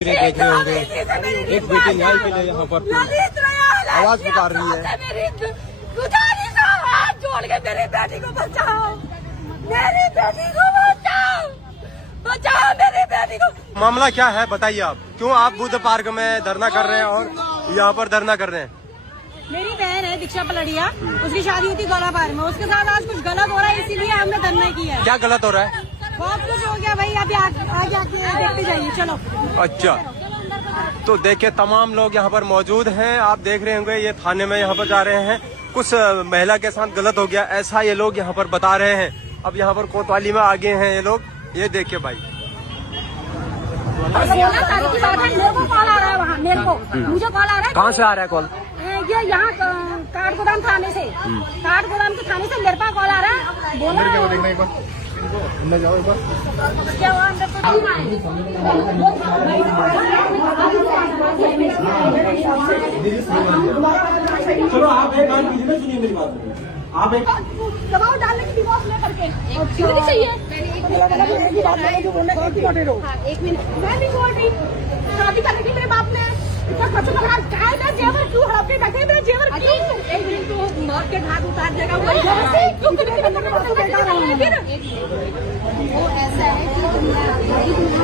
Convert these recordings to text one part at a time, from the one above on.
देख रहे होंगे एक बेटी न्याय के लिए यहाँ पर आवाज पुकार रही है। हाथ जोड़ के मेरी बेटी को बचाओ, मेरी बेटी को बचाओ, बचाओ मेरी बेटी को। मामला क्या है बताइए आप, क्यों आप बुद्ध पार्क में धरना कर रहे हैं और यहाँ पर धरना कर रहे हैं? मेरी बहन है दीक्षा पलड़िया, उसकी शादी हुई थी गौलाबार में, उसके साथ आज कुछ गलत हो रहा है इसीलिए हमने धरना किया है। क्या गलत हो रहा है? बहुत कुछ हो गया भाई, अभी आगे आके देखते जाइए। चलो अच्छा, तो देखिए तमाम लोग यहाँ पर मौजूद हैं। आप देख रहे होंगे ये थाने में यहाँ पर जा रहे हैं, कुछ महिला के साथ गलत हो गया ऐसा ये लोग यहाँ पर बता रहे हैं। अब यहाँ पर कोतवाली में आगे हैं ये लोग, ये देखिए भाई। मेरे को कॉल आ रहा है, वहाँ मेरे को मुझे कॉल आ रहा है। कहाँ से आ रहा है कॉल? ये यहाँ काठगोदाम थाने से, काठगोदाम के थाने से मेरे पास कॉल आ रहा है। बोला जाओ एक बार। क्या हुआ? चलो आप एक बार सुनिए मेरी बात, आप एक दबाव डालने की डिवोर्स लेकर के क्यों चाहिए? एक मिनट, मैं भी बोल रही शादी करने की मेरे बाप ने इतना खर्च लगा क्या है? जेवर क्यों हड़प के बैठे? मेरा जेवर क्यों? एक मिनट, तो मौत के घाट उतार देगा वो ऐसा है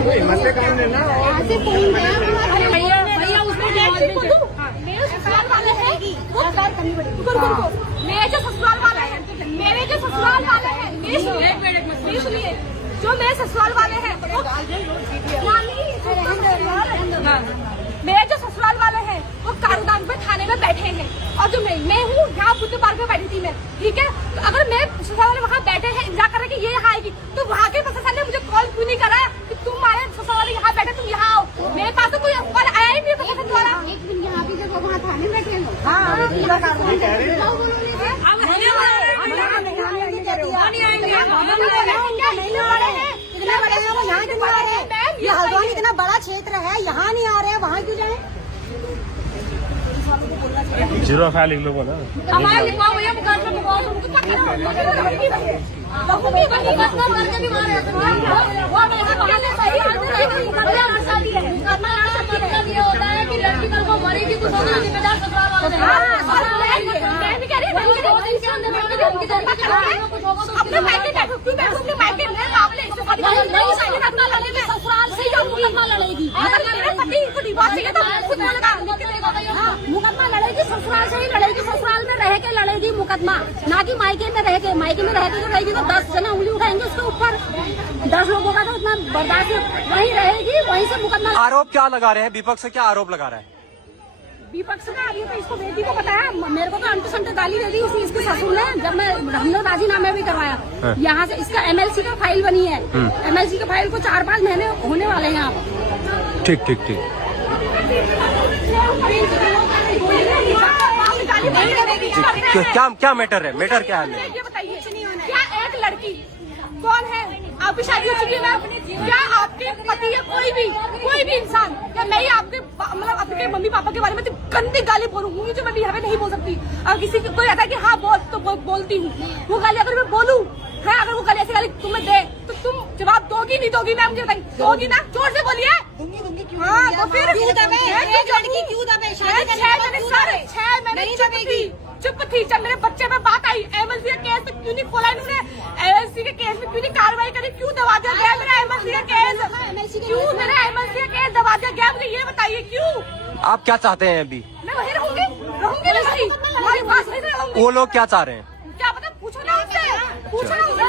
कि मसले काम है ना। ऐसे पॉइंट है भैया उसमें मेरे ससुराल वाले हैं, वो प्यार करनी पड़ेगी। मेरे जो ससुराल वाले हैं, मेरे जो ससुराल वाले हैं, मेरे सुनिए, जो मेरे ससुराल वाले हैं मेरे जो ससुराल वाले हैं वो काठगोदाम में थाने में बैठे हैं, और जो मैं हूँ यहाँ बुद्ध पार्क में बैठी थी मैं, ठीक है? तो अगर मेरे ससुराल वाले वहाँ बैठे हैं इंतजार कर रहे कि ये यहाँ आएगी, तो वहाँ के प्रशासन ने मुझे कॉल क्यों नहीं करा कि तुम हमारे ससुराल वाले यहाँ बैठे, तुम यहाँ आओ? मेरे पास तो कोई कॉल आया ही नहीं प्रशासन द्वारा। एक दिन यहाँ भी जब वहाँ थाने में बैठे ये हल्द्वानी इतना बड़ा क्षेत्र है, यहाँ नहीं आ रहे हैं, वहाँ क्यों जाए? 05 लिख लो बोला। हमारे लिखवाओ भैया, मुकदमा लिखवाओ। होता है कि लड़की कल को मरेगी तो दोनों जिम्मेदार ससुराल वाले अपने मायके बैठो, क्यों बैठो अपने मायके में? ससुराल से मुकदमा लड़ेगी, मुकदमा लड़ेगी ससुराल से ही लड़ेगी, ससुराल में रह के लड़ेगी मुकदमा, ना कि मायके में रह के। मायके में रह के जो रहेगी तो 10 जना उंगली उठाएंगे उसके ऊपर, 10 लोगों का तो उतना बर्दाश्त वहीं रहेगी, वहीं से मुकदमा। आरोप क्या लगा रहे हैं? विपक्ष से क्या आरोप लगा रहा है? विपक्ष का अभी तो इसको बेटी को बताया, मेरे को तो अंटे संटे गाली दे दी इसके ससुर ने, जब मैं हमने राजीनामा भी करवाया। यहाँ से इसका MLC का फाइल बनी है, MLC का फाइल को 4-5 महीने होने वाले हैं। आप ठीक ठीक ठीक। क्या मैटर है? मैटर क्या है? ये बताइए, क्या एक लड़की कौन है? आपकी शादी हो चुकी है? क्या आपके पति या कोई भी इंसान, या मैं ही आपके मतलब आपके मम्मी पापा के बारे में गंदी गाली बोलूंगी जो मैं यहाँ पे नहीं बोल सकती? अगर किसी को कोई कहता है कि हाँ बोल, तो बोलती हूँ। वो गाली अगर मैं बोलूँ है, अगर वो गाली ऐसी गाली तुम्हें दे तो तुम जवाब दोगी नहीं दोगी? मैं मुझे दोगी ना? जोर से बोलिए। हाँ तो फिर क्यों दबे? 6 महीने चुप थी। जब मेरे बच्चे में बात आई, MLC के केस में क्यों नहीं खोला इन्होंने? MLC के केस में क्यों नहीं कार्रवाई करी? क्यों दबा दिया गया मेरा MLC का केस? क्यों मेरा MLC का केस दबा दिया गया? मुझे ये बताइए क्यों? आप क्या चाहते हैं अभी? मैं वहीं रहूंगी वहीं, हमारे पास नहीं रहूंगी। वो लोग क्या चाह रहे हैं? क्या पता, पूछो ना उनसे, पूछो ना उनसे।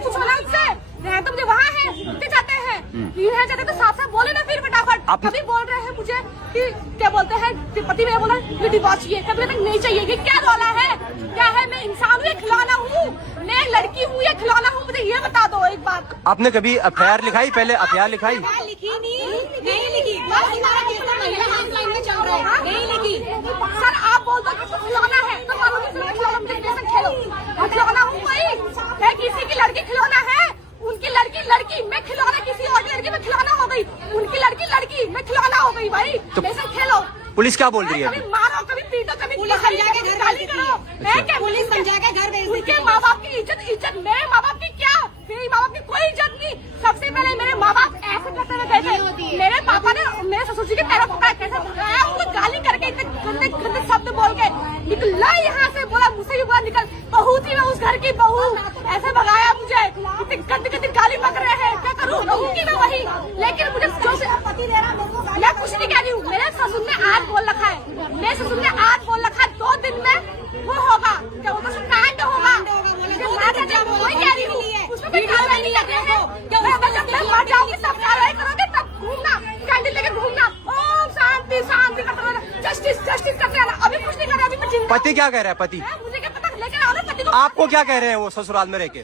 पूछो ना उनसे, रहे तो मुझे वहाँ है, उनके जाते हैं, यहाँ जाते तो साफ साफ बोले ना फिर फटाफट। कभी बोल रहे हैं मुझे कि क्या बोलते हैं, पति मेरा बोला ये डिवोर्स चाहिए, कभी तक नहीं चाहिए। ये क्या रौला है? क्या है? मैं इंसान हूँ, खिलौना हूँ? मैं लड़की हूँ या खिलौना हूँ? मुझे ये बता दो एक बात। आपने कभी FIR लिखाई? पहले FIR लिखाई? लिखी नहीं लिखी सर, आप बोल दो कि खिलौना है तो खेलो। खिलौना हूँ कोई? है किसी की लड़की खिलौना है? उनकी लड़की मैं खिलौना, किसी और की लड़की में खिलौना हो गई, उनकी लड़की मैं खिलौना हो गई भाई। तो ऐसे खेलो। पुलिस क्या बोल रही है? कभी मारो, कभी पीटो, कभी समझा के घर गाली करो। मैं क्या पुलिस समझा के घर भेज? उनके माँ बाप की इज्जत मेरे माँ बाप की क्या? मेरे माँ बाप की कोई इज्जत नहीं। सबसे पहले मेरे माँ बाप ऐसे करते हुए मेरे पापा ने मेरे ससुर जी के पैरों पकड़ा, कैसे भगाया उनको, गाली करके इतने गंदे गंदे शब्द बोल के निकला यहाँ से, बोला मुझसे भी बोला निकल, बहू थी मैं उस घर की बहू, ऐसे भगाया मुझे, इतने गंदी गंदी गाली बक रहे हैं, क्या करूँ, बहू की मैं वही, लेकिन मुझे जो पति दे रहा मैं कुछ नहीं कह रही हूँ, मेरे ससुर ने आज बोल रखा है, मेरे ससुर ने आज बोल रखा है 2 दिन में वो होगा, क्या वो तो कांड होगा, कोई कह रही हूँ, उसमें कोई कार्रवाई नहीं करते हैं, जब मैं मर जाऊंगी सब कार्रवाई करोगे तब घूमना, कैंडल लेके घूमना, ओम शांति शांति करते रहना, जस्टिस जस्टिस करते रहना, अभी कुछ नहीं कर रहा, अभी मैं जिंदा। पति क्या कह रहा है? पति मुझे क्या पता, लेकिन आओ ना पति को। आपको क्या कह रहे हैं वो ससुराल में रह के?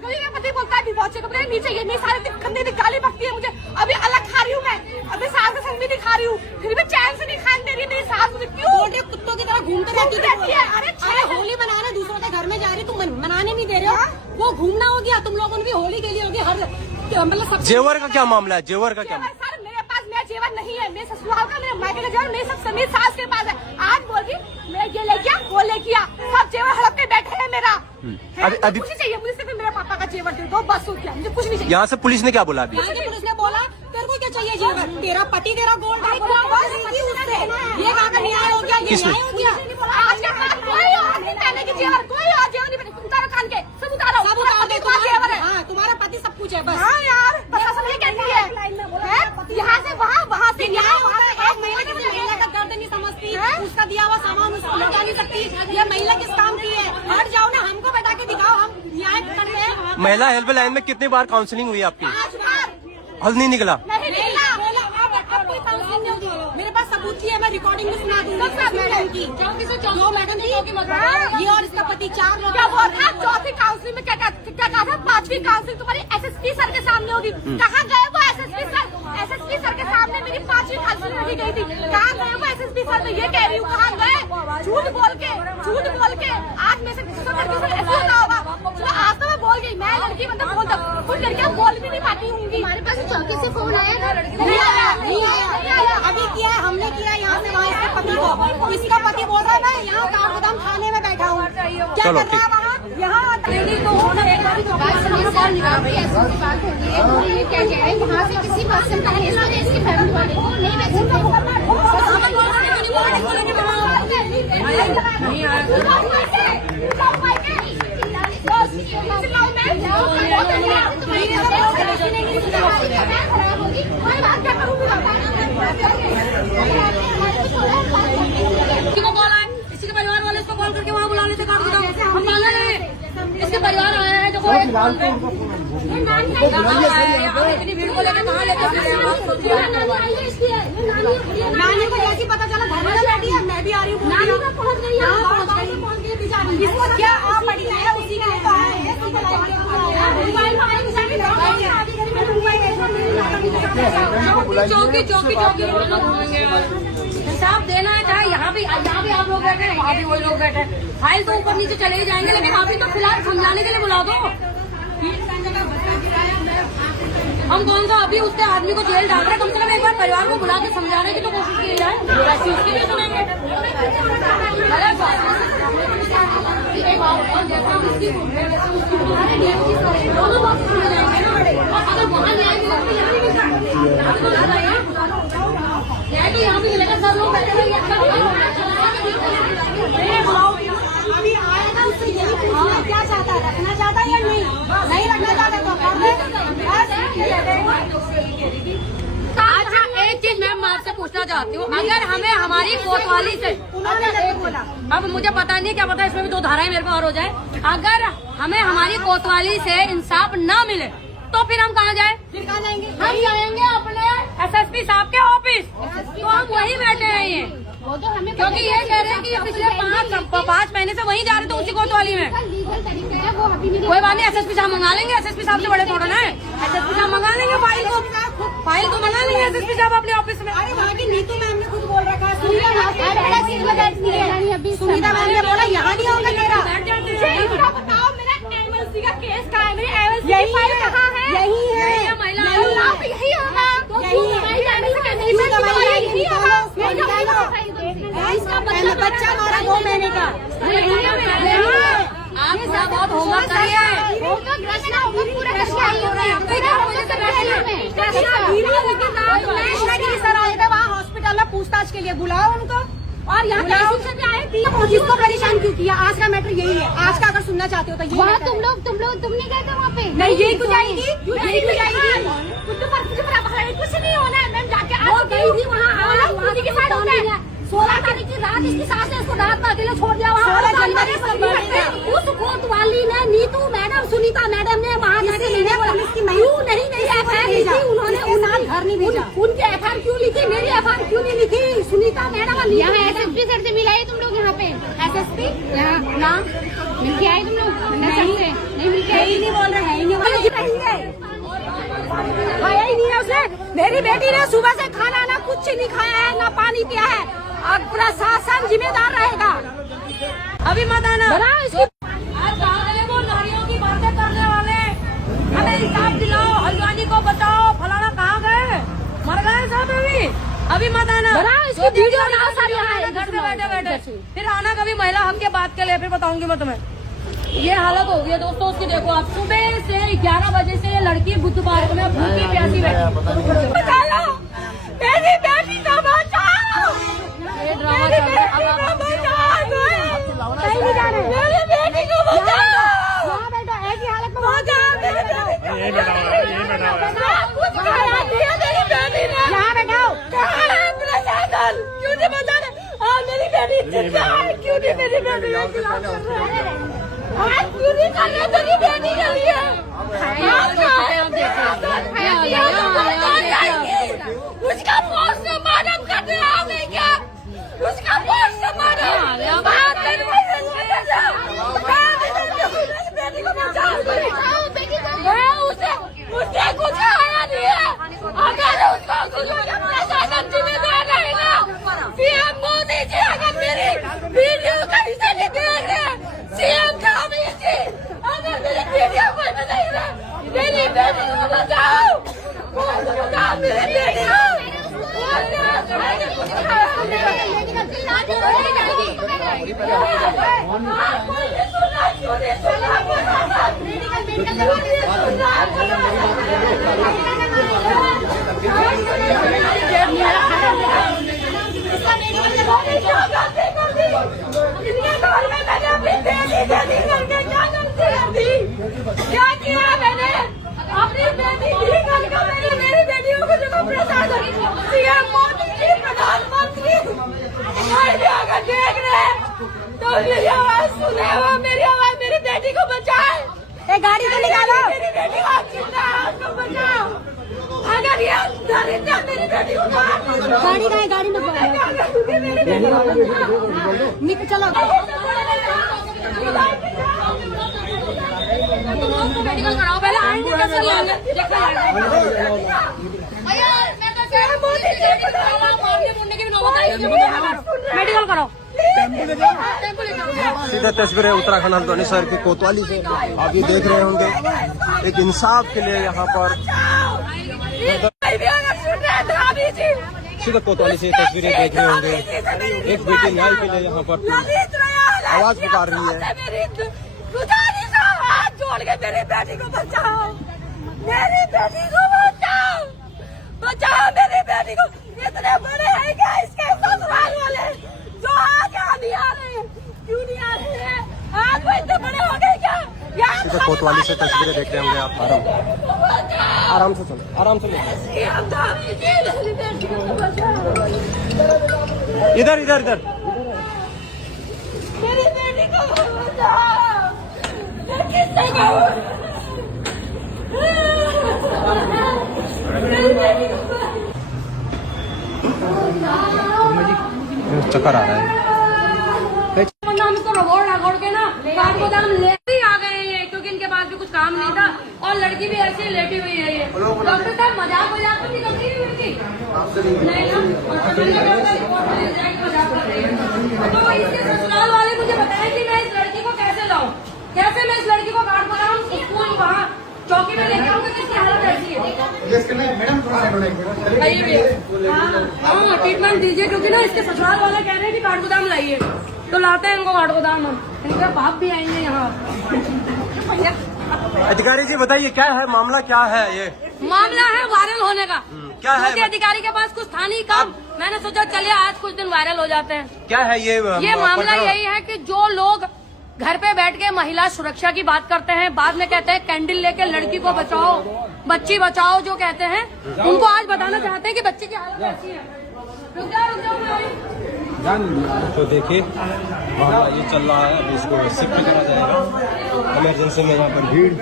मेरा पति बोलता है डिवोर्स कपड़े नीचे, ये नहीं सारे गंदे गाली बकती है मुझे, अभी अलग खा रही हूँ मैं, अभी सास के संग भी नहीं खा रही हूँ, फिर भी चैन से नहीं खाने दे रही मेरी सास मुझे, क्यों कुत्तों की तरह घूमते रहती है। अरे होली मनाने दूसरों के घर में जा रही, तुम मनाने नहीं दे रहे हो, वो घूमना हो गया, तुम लोगों ने भी होली के लिए होगी, हर मतलब सब। जेवर का क्या मामला है? जेवर का क्या? सर मेरे पास मेरा जेवर नहीं है, मेरे ससुराल का, मेरे मायके का जेवर मेरे सब समीर सास के पास है, आज बोल रही मैं ये ले गया वो ले गया, सब जेवर हड़प के बैठे हैं मेरा। अभी कुछ नहीं चाहिए मुझे, सिर्फ मेरे पापा का जेवर दे दो बस, हो गया, मुझे कुछ नहीं चाहिए। यहाँ से पुलिस ने क्या बोला? अभी पुलिस ने बोला तेरे को क्या चाहिए जेवर, तेरा पति तेरा गोल्ड है, ये कहाँ का न्याय हो गया, ये न्याय हो गया। आज के बाद कोई और नहीं पहने की जेवर, कोई और जेवर नहीं पहने, उतारो कान के, सब उतारो, सब उतार दे, जेवर है। हाँ तुम्हारा पति सब कुछ है बस। हाँ यार प्रशासन ये कहती है यहाँ से वहाँ से न्याय होता है, एक महिला का दर्द नहीं समझती, उसका दिया हुआ सामान उसको लौटा नहीं सकती, ये महिला किस काम की है, हट जाओ ना, हमको बैठा के दिखाओ, हम न्याय कर रहे हैं। महिला हेल्पलाइन में कितनी बार काउंसलिंग हुई आपकी? 5 बार हल नहीं निकला? नहीं निकला। कोई काउंसलिंग नहीं होती, मेरे पास सबूत है, मैं रिकॉर्डिंग में सुना दूंगी मैडम की, जो मैडम की, ये और इसका पति 4 लोग। क्या बोल था चौथी काउंसलिंग में क्या कहा था, 5वीं काउंसलिंग तुम्हारी एसएसपी सर के सामने होगी, कहाँ गए वो एसएसपी सर? एसएसपी सर के सामने मेरी 5वीं काउंसलिंग रखी गई थी, कहाँ गए वो एसएसपी सर? मैं ये कह रही हूँ कहाँ गए? झूठ बोल के आज में से ऐसा होता होगा, आज तो मैं बोल गई, मैं लड़की मतलब बोलता, कुछ लड़कियाँ बोल भी नहीं पाती होंगी। हमारे पास चौकी से फोन आया, नहीं आया, अभी किया है, हमने किया यहाँ से वहाँ इसके पति को, इसका पति बोल रहा है मैं यहाँ काठगोदाम थाने में बैठा हूँ, क्या चलो, कर रहा है वहाँ, यहाँ क्या कह रहे हैं वहाँ से किसी पर्सन का केस है, इसकी फैमिली वाले को नहीं इसी के परिवार वाले इसको कॉल करके वहाँ बुला लेते, हम माना नहीं, इसके परिवार आया है, देखो इतनी भीड़ को लेकर कहाँ लेते नानी को जैसे पता चला घर में बैठी है, मैं भी आ रही हूँ, इसको क्या आ पड़ी है, उसी के चौकी चौकी चौकी हिसाब देना है, चाहे यहाँ भी आप लोग बैठे हैं, वहाँ भी वही लोग बैठे हैं, फाइल तो ऊपर नीचे चले ही जाएंगे, लेकिन अभी तो फिलहाल समझाने के लिए बुला दो। हम कौन सा अभी उसके आदमी को जेल डाल रहे हैं, कम से कम एक बार परिवार को बुला के समझाने की तो कोशिश की जाए, वैसे उसकी भी सुनेंगे। अगर वहाँ न्याय तो यहाँ भी मिलेगा, सब लोग बैठे हुए अभी आएगा, उससे यही पूछना क्या चाहता है, रखना चाहता है या नहीं रखना चाहता तो अच्छा एक चीज मैम मैं आपसे पूछना चाहती हूँ, अगर हमें हमारी कोतवाली से, अब मुझे पता नहीं क्या पता, इसमें भी 2 धाराएं मेरे को और हो जाए, अगर हमें हमारी कोतवाली से इंसाफ न मिले तो फिर हम कहाँ जाए? फिर कहाँ जाएंगे? हम जाएंगे अपने एसएसपी साहब के ऑफिस, तो हम वहीं बैठे हैं ये, क्योंकि ये कह रहे हैं कि पिछले 5 महीने से वहीं जा रहे थे उसी कोतवाली में। कोई बात नहीं, एसएसपी साहब मंगा लेंगे, एसएसपी साहब से बड़े थोड़ा ना है, एसएसपी साहब मंगा लेंगे, फाइल तो मंगा लेंगे एसएसपी साहब अपने ऑफिस में। अरे वहाँ की नीतू मैम ने खुद बोल रखा है, सुनीता मैम ने बोला यहाँ नहीं होगा तेरा, बताओ मेरा एमएलसी का केस कहाँ है, मेरी एमएलसी की फाइल कहाँ है? यही है, यही होगा, इसका बच्चा हमारा 2 महीने का, आप थोड़ा बहुत होमवर्क करिए। होमवर्क रचना होमवर्क पूरा करके आई हूँ मैं। कृष्णागिरी सर आए थे वहाँ हॉस्पिटल में पूछताछ के लिए, बुलाओ उनको। और यहाँ से भी आए थे, किसको परेशान क्यों किया? आज का मैटर यही है, आज का अगर सुनना चाहते हो तो ये वहाँ तुम नहीं गए थे वहाँ पे? नहीं, यही कुछ आएगी, यही कुछ आएगी। कुछ नहीं होना है मैम, जाके आप गई थी वहाँ, उसी के साथ होता है। 16 तारीख की रात इसकी सास ने इसको रात में अकेले छोड़ दिया वहाँ। 16 जनवरी उस कोतवाली ने, नीतू मैडम, सुनीता मैडम ने वहाँ जाके क्यों नहीं एफआईआर लिखी? उन्होंने घर नहीं भेजा। उनके एफआईआर क्यों लिखी? मेरी एफआईआर क्यों नहीं लिखी? सुनीता मैडम यहाँ एसएसपी सर से मिलाए तुम लोग यहाँ पे? एसएसपी यहाँ ना मिल के आए तुम लोग? नहीं मिल के आए? नहीं बोल रहे हैं, खाया ही नहीं है उसने। मेरी बेटी ने सुबह से खाना ना कुछ नहीं खाया है, ना पानी पिया है। और प्रशासन जिम्मेदार रहेगा। अभी मत आना। इसकी आज गाँव वो नारियों की बातें करने वाले, हमें हिसाब दिलाओ, हल्द्वानी को बचाओ, फलाना कहाँ गए? मर गए सब। अभी मत आना। इसकी वीडियो ना सारी आए घर में बैठे बैठे फिर आना कभी महिला हक के बात के लिए, फिर बताऊंगी मैं तुम्हें। ये हालत हो गई है दोस्तों उसकी। देखो आप सुबह से 11 बजे से ये लड़की बुद्ध पार्क में भूखी प्यासी बैठी। बचाओ मेरी बेटी को, बचाओ ये ड्रामा चल रहा है। अब आप कहीं नहीं जा रहे। मेरी बेटी को बचाओ, ऐसी हालत में बचाओ मेरी बेटी को। कुछ खाया नहीं है मेरी बेटी ने। यहाँ बैठाओ। कहाँ है प्रशासन? क्यों नहीं बचा रहे? मेरी बेटी जिंदा है, क्यों नहीं मेरी बेटी को खिलाफ कर रहे हैं? क्यों नहीं कर रहे तेरी बेटी के लिए? उसका पोस्टमार्टम करने आओगे क्या? उसका पोस्टमार्टम बेटी को बचाओ, उससे कुछ आया नहीं है। अगर उसको प्रशासन जिम्मेदार रहेगा, सीएम मोदी जी अगर मेरी वीडियो कहीं से नहीं देख रहे, सीएम खामी जी अगर मेरी वीडियो कोई नहीं रहा, मेरी बेटी को बचाओ, मेरी बेटी को। क्या किया मैंने अपनी बेटी की करके? मेरी बेटियों को जो प्रशासन, सीएम मोदी जी, प्रधानमंत्री अगर देख रहे हैं तो मेरी आवाज सुने, वो मेरी आवाज मेरी बेटी को बचाए। एक गाड़ी को निकालो, मेरी बेटी को जिंदा है, उसको बचाओ। अगर ये दरिद्र मेरी बेटी को गाड़ी का है, गाड़ी में चलो मेडिकल कराओ पहले। आएंगे कैसे नहीं आएंगे? मेडिकल कराओ। सीधा तस्वीरें उत्तराखंड हल्द्वानी शहर के कोतवाली से आप ये देख रहे होंगे। एक इंसाफ के लिए यहाँ पर सीधा कोतवाली से तस्वीरें देख रहे होंगे। एक बेटी न्याय के लिए यहाँ पर आवाज पुकार रही है। हाथ जोड़ के मेरी बेटी को बचाओ, मेरी बेटी को बचाओ, बचाओ मेरी बेटी को। इतने बड़े हैं क्या इसके ससुराल वाले जो आगे अभी आ रहे हैं? क्यों नहीं आ रहे हैं? आज वो इतने बड़े हो गए क्या? सीधा कोतवाली से तस्वीरें देख रहे होंगे आप। आराम से चलो, आराम से इधर इधर इधर। मेरी बेटी को बचाओ, किससे कहूँ? चक्कर आ रहा है। इसको रगड़ के ना काट गोदाम ले आ गए हैं, क्योंकि इनके पास भी कुछ काम नहीं था और लड़की भी ऐसी लेटी हुई है। ये डॉक्टर साहब मजाक तो नहीं करती है लड़की? नहीं ना। तो इसके ससुराल वाले मुझे बताया कि मैं इस लड़की को कैसे लाऊं, कैसे मैं इस लड़की को काट गोदाम स्कूल वहाँ चौकी में लेके आऊंगा? किसकी हालत ऐसी है? हाँ ट्रीटमेंट दीजिए, क्योंकि ना इसके ससुराल वाले कह रहे हैं कि काट गोदाम लाइए। तो लाते हैं इनको काठगोदाम हम, इनके बाप भी आएंगे यहाँ। अधिकारी जी बताइए क्या है मामला, क्या है ये मामला है वायरल होने का। क्या है? क्योंकि अधिकारी के पास कुछ था नहीं काम, मैंने सोचा चलिए आज कुछ दिन वायरल हो जाते हैं। क्या है ये मामला प्रकरण? यही है कि जो लोग घर पे बैठ के महिला सुरक्षा की बात करते हैं, बाद में कहते हैं कैंडल लेके लड़की को बचाओ, बच्ची बचाओ, जो कहते हैं उनको आज बताना चाहते हैं कि बच्चे की हालत ऐसी है। रुक जाओ मैं आई। तो देखिए मामला ये चल रहा है, अभी इसको शिफ्ट करा जाएगा इमरजेंसी में। यहाँ पर भीड़